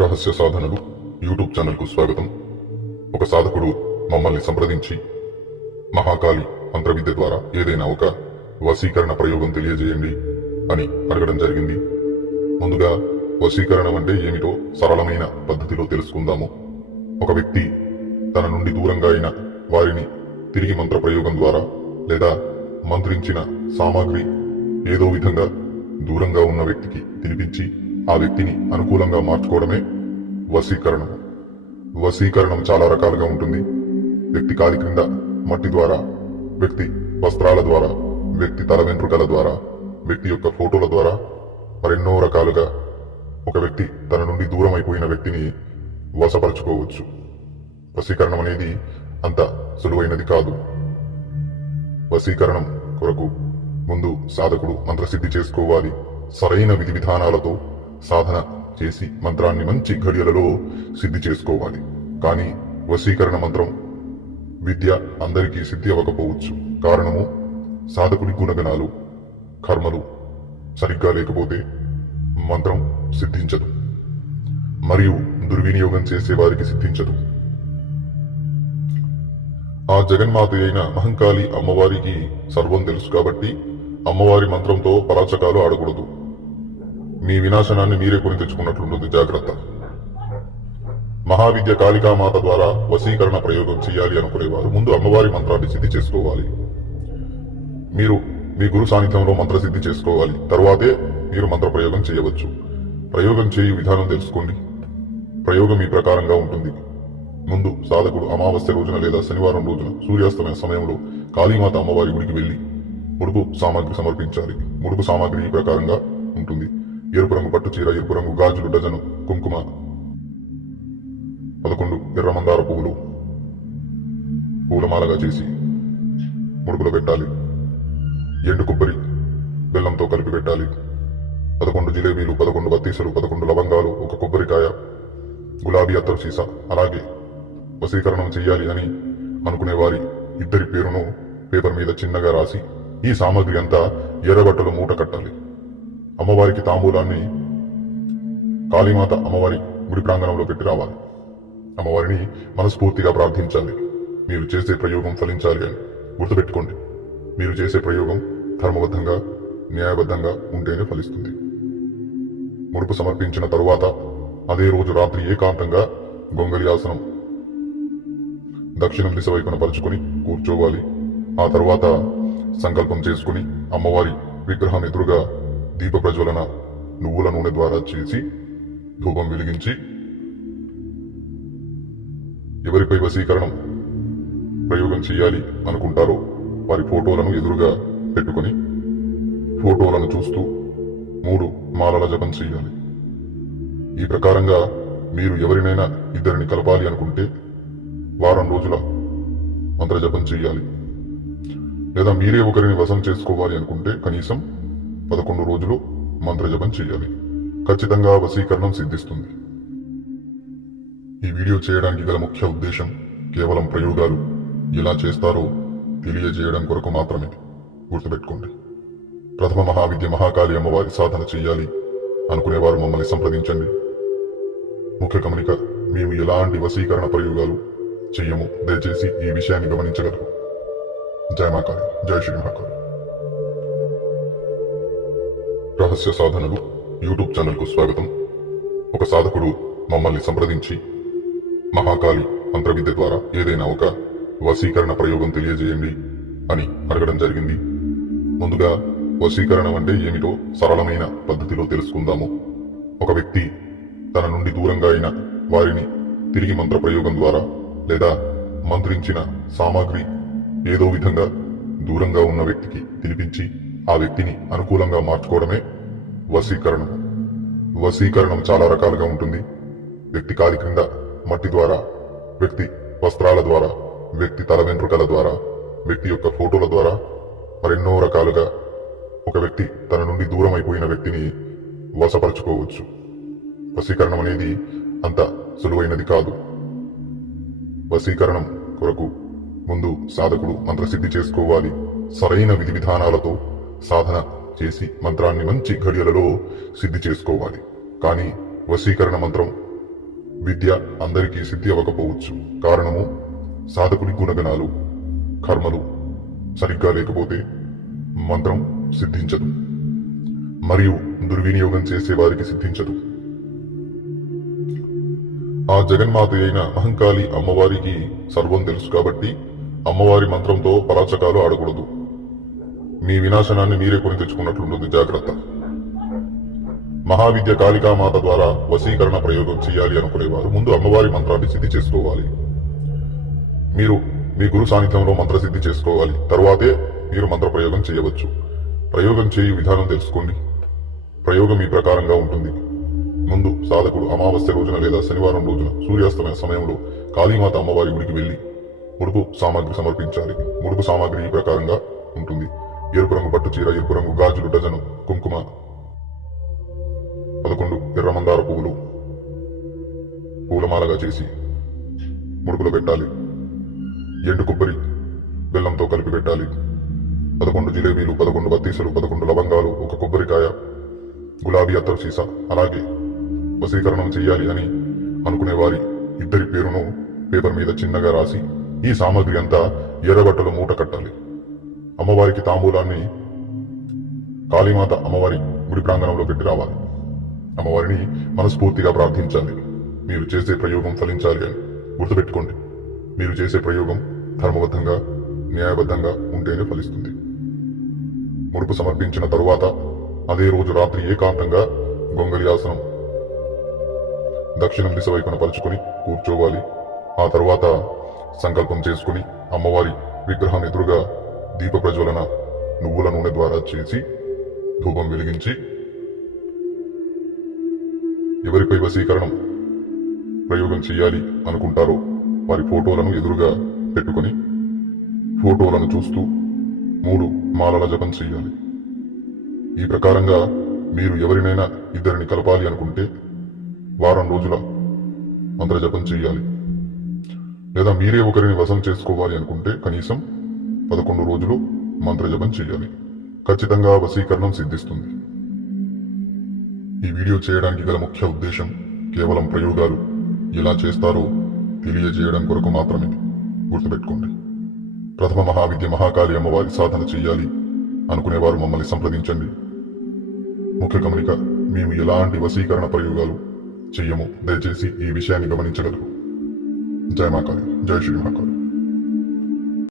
రహస్య సాధనలు యూట్యూబ్ ఛానల్కు స్వాగతం. ఒక సాధకుడు మమ్మల్ని సంప్రదించి మహాకాళి మంత్రవిద్య ద్వారా ఏదైనా ఒక వశీకరణ ప్రయోగం తెలియజేయండి అని అడగడం జరిగింది. ముందుగా వశీకరణం అంటే ఏమిటో సరళమైన పద్ధతిలో తెలుసుకుందాము. ఒక వ్యక్తి తన నుండి దూరంగా అయిన వారిని తిరిగి మంత్ర ప్రయోగం ద్వారా లేదా మంత్రించిన సామాగ్రి ఏదో విధంగా దూరంగా ఉన్న వ్యక్తికి తినిపించి ఆ వ్యక్తిని అనుకూలంగా మార్చుకోవడమే వశీకరణం. వశీకరణం చాలా రకాలుగా ఉంటుంది. వ్యక్తి కాలి క్రింద మట్టి ద్వారా, వ్యక్తి వస్త్రాల ద్వారా, వ్యక్తి తల వెంట్రుకల ద్వారా, వ్యక్తి యొక్క ఫోటోల ద్వారా, మరెన్నో రకాలుగా ఒక వ్యక్తి తన నుండి దూరం అయిపోయిన వ్యక్తిని వశపరచుకోవచ్చు. వశీకరణం అనేది అంత సులువైనది కాదు. వశీకరణం కొరకు ముందు సాధకుడు మంత్రసిద్ధి చేసుకోవాలి. సరైన విధి విధానాలతో సాధన చేసి మంత్రాన్ని మంచి ఘడియలలో సిద్ధి చేసుకోవాలి. కానీ వశీకరణ మంత్రం విద్య అందరికీ సిద్ధి అవ్వకపోవచ్చు. కారణము సాధకుడి గుణగణాలు, కర్మలు సరిగ్గా లేకపోతే మంత్రం సిద్ధించదు, మరియు దుర్వినియోగం చేసే వారికి సిద్ధించదు. ఆ జగన్మాత అయిన మహంకాళి అమ్మవారికి సర్వం తెలుసు కాబట్టి అమ్మవారి మంత్రంతో పరాచకాలు ఆడకూడదు. మీ వినాశనాన్ని మీరే కొని తెచ్చుకున్నట్లుంటుంది. జాగ్రత్త. మహావిద్య కాళికామాత ద్వారా వశీకరణ ప్రయోగం చేయాలి అనుకునేవారు ముందు అమ్మవారి మంత్రాన్ని సిద్ధి చేసుకోవాలి. మీరు మీ గురు సాన్నిధ్యంలో మంత్రసిద్ధి చేసుకోవాలి. తర్వాతే మీరు మంత్ర ప్రయోగం చేయవచ్చు. ప్రయోగం చేయు విధానం తెలుసుకోండి. ప్రయోగం ఈ ప్రకారంగా ఉంటుంది. ముందు సాధకుడు అమావాస్య రోజున లేదా శనివారం రోజున సూర్యాస్తమయ సమయంలో కాళీమాత అమ్మవారి గుడికి వెళ్లి ముడుపు సామాగ్రి సమర్పించాలి. ముడుపు సామాగ్రి ఈ ప్రకారంగా ఉంటుంది. ఎరుపు రంగు పట్టు చీర, ఎరుపు రంగు గాజులు డజను, కుంకుమ 11 ఎర్ర మందార పువ్వులు పూలమాలగా చేసి ముడుపులో పెట్టాలి. ఎండు కొబ్బరి బెల్లంతో కలిపి పెట్టాలి. 11 జిలేబీలు, 11 బత్తీసలు, 11 లవంగాలు, ఒక కొబ్బరికాయ, గులాబీ అత్తరు సీసా. అలాగే వశీకరణం చెయ్యాలి అని అనుకునే వారి ఇద్దరి పేరును పేపర్ మీద చిన్నగా రాసి ఈ సామాగ్రి అంతా ఎర్రబట్టలు మూట కట్టాలి. అమ్మవారికి తాంబూలాన్ని కాళీమాత అమ్మవారి గుడి ప్రాంగణంలో పెట్టి రావాలి. అమ్మవారిని మనస్ఫూర్తిగా ప్రార్థించాలి. మీరు చేసే ప్రయోగం ఫలించాలి అని గుర్తుపెట్టుకోండి. మీరు చేసే ప్రయోగం ధర్మబద్ధంగా, న్యాయబద్ధంగా ఉంటేనే ఫలిస్తుంది. ముడుపు సమర్పించిన తరువాత అదే రోజు రాత్రి ఏకాంతంగా గొంగలి ఆసనం దక్షిణం దిశ వైపున పరుచుకుని కూర్చోవాలి. ఆ తర్వాత సంకల్పం చేసుకుని అమ్మవారి విగ్రహం ఎదురుగా దీప ప్రజ్వలన నువ్వుల నూనె ద్వారా చేసి ధూపం వెలిగించి ఎవరిపై వశీకరణం ప్రయోగం చేయాలి అనుకుంటారో వారి ఫోటోలను ఎదురుగా పెట్టుకుని ఫోటోలను చూస్తూ 3 మాలల జపం చేయాలి. ఈ ప్రకారంగా మీరు ఎవరినైనా ఇద్దరిని కలపాలి అనుకుంటే వారం రోజుల మంత్రజపం చేయాలి. లేదా మీరే ఒకరిని వశం చేసుకోవాలి అనుకుంటే కనీసం 11 రోజులు మంత్రజపం చేయాలి. ఖచ్చితంగా వశీకరణం సిద్ధిస్తుంది. ఈ వీడియో చేయడానికి గల ముఖ్య ఉద్దేశం కేవలం ప్రయోగాలు ఎలా చేస్తారో తెలియజేయడం కొరకు మాత్రమే. గుర్తుపెట్టుకోండి. ప్రథమ మహావిద్య మహాకాళి అమ్మవారి సాధన చేయాలి అనుకునేవారు మమ్మల్ని సంప్రదించండి. ముఖ్య గమనిక, మేము ఎలాంటి వశీకరణ ప్రయోగాలు చెయ్యము. దయచేసి ఈ విషయాన్ని గమనించగలరు. జయ మహాకాళి, జయ శ్రీ మహాకాళి. రహస్య సాధనలు యూట్యూబ్ ఛానల్కు స్వాగతం. ఒక సాధకుడు మమ్మల్ని సంప్రదించి మహాకాళి మంత్రవిద్య ద్వారా ఏదైనా ఒక వశీకరణ ప్రయోగం తెలియజేయండి అని అడగడం జరిగింది. ముందుగా వశీకరణం అంటే ఏమిటో సరళమైన పద్ధతిలో తెలుసుకుందాము. ఒక వ్యక్తి తన నుండి దూరంగా అయిన వారిని తిరిగి మంత్ర ప్రయోగం ద్వారా లేదా మంత్రించిన సామాగ్రి ఏదో విధంగా దూరంగా ఉన్న వ్యక్తికి తినిపించి ఆ వ్యక్తిని అనుకూలంగా మార్చుకోవడమే వశీకరణం. వశీకరణం చాలా రకాలుగా ఉంటుంది. వ్యక్తి కాలి క్రింద మట్టి ద్వారా, వ్యక్తి వస్త్రాల ద్వారా, వ్యక్తి తల వెంట్రుకల ద్వారా, వ్యక్తి యొక్క ఫోటోల ద్వారా, మరెన్నో రకాలుగా ఒక వ్యక్తి తన నుండి దూరం అయిపోయిన వ్యక్తిని వశపరచుకోవచ్చు. వశీకరణం అనేది అంత సులువైనది కాదు. వశీకరణం కొరకు ముందు సాధకుడు మంత్రసిద్ధి చేసుకోవాలి. సరైన విధి విధానాలతో సాధన చేసి మంత్రాన్ని మంచి ఘడియలలో సిద్ధి చేసుకోవాలి. కానీ వశీకరణ మంత్రం విద్య అందరికీ సిద్ధి అవ్వకపోవచ్చు. కారణము సాధకుని గుణగణాలు, కర్మలు సరిగ్గా లేకపోతే మంత్రం సిద్ధించదు, మరియు దుర్వినియోగం చేసే వారికి సిద్ధించదు. ఆ జగన్మాత అయిన మహంకాళి అమ్మవారికి సర్వం తెలుసు కాబట్టి అమ్మవారి మంత్రంతో పరాచకాలు ఆడకూడదు. మీ వినాశనాన్ని మీరే కొని తెచ్చుకున్నట్లుంటుంది, జాగ్రత్త. మహావిద్య కాళికామాత ద్వారా వశీకరణ ప్రయోగం చేయాలి అనుకునేవారు ముందు అమ్మవారి మంత్రాన్ని సిద్ధి చేసుకోవాలి. మీరు మీ గురు సాన్నిధ్యంలో మంత్రసిద్ధి చేసుకోవాలి. తరువాతే మీరు మంత్ర ప్రయోగం చేయవచ్చు. ప్రయోగం చేయు విధానం తెలుసుకోండి. ప్రయోగం ఈ ప్రకారంగా ఉంటుంది. ముందు సాధకుడు అమావాస్య రోజున లేదా శనివారం రోజున సూర్యాస్తమయ సమయంలో కాళీమాత అమ్మవారి గుడికి వెళ్లి ముడుపు సామాగ్రి సమర్పించాలి. ముడుపు సామాగ్రి ఈ ప్రకారంగా ఉంటుంది: ఎరుపు రంగు పట్టు చీర, ఎరుపు రంగు గాజులు డజను, కుంకుమ 11 ఎర్ర మందార పువ్వులు పూలమాలగా చేసి ముడుపులో పెట్టాలి. ఎండు కొబ్బరి బెల్లంతో కలిపి పెట్టాలి. 11 జిలేబీలు, 11 బత్తీసలు, 11 లవంగాలు, 1 కొబ్బరికాయ, గులాబీ అత్తరు సీసా. అలాగే వశీకరణం చెయ్యాలి అని అనుకునే వారి ఇద్దరి పేరును పేపర్ మీద చిన్నగా రాసి ఈ సామాగ్రి అంతా ఎర్రబట్టలు మూట కట్టాలి. అమ్మవారికి తాంబూలాన్ని కాళీమాత అమ్మవారి గుడి ప్రాంగణంలో పెట్టి రావాలి. అమ్మవారిని మనస్ఫూర్తిగా ప్రార్థించాలి. మీరు చేసే ప్రయోగం ఫలించాలి అని గుర్తుపెట్టుకోండి. మీరు చేసే ప్రయోగం ధర్మబద్ధంగా, న్యాయబద్ధంగా ఉంటేనే ఫలిస్తుంది. ముడుపు సమర్పించిన తరువాత అదే రోజు రాత్రి ఏకాంతంగా గొంగలి ఆసనం దక్షిణం దిశ వైపున పరుచుకుని కూర్చోవాలి. ఆ తరువాత సంకల్పం చేసుకుని అమ్మవారి విగ్రహం ఎదురుగా దీప ప్రజ్వలన నువ్వుల నూనె ద్వారా చేసి ధూపం వెలిగించి ఎవరిపై వశీకరణం ప్రయోగం చేయాలి అనుకుంటారో వారి ఫోటోలను ఎదురుగా పెట్టుకుని ఫోటోలను చూస్తూ 3 మాలల జపం చేయాలి. ఈ ప్రకారంగా మీరు ఎవరినైనా ఇద్దరిని కలపాలి అనుకుంటే వారం రోజుల మంత్ర జపం చేయాలి. లేదా మీరే ఒకరిని వశం చేసుకోవాలి అనుకుంటే కనీసం 11 రోజులు మంత్ర జపం చేయాలి. ఖచ్చితంగా వశీకరణం సిద్ధిస్తుంది. ఈ వీడియో చేయడానికి గల ముఖ్య ఉద్దేశం కేవలం ప్రయోగాలు ఎలా చేస్తారో తెలియజేయడం కొరకు మాత్రమే. గుర్తుపెట్టుకోండి. ప్రథమ మహావిద్య మహాకాళి అమ్మవారి సాధన చేయాలి అనుకునేవారు మమ్మల్ని సంప్రదించండి. ముఖ్య గమనిక: మేము ఎలాంటి వశీకరణ ప్రయోగాలు చెయ్యము. దయచేసి ఈ విషయాన్ని గమనించగలరు. జయ మహాకాళి, జయ శ్రీ మహాకాళి.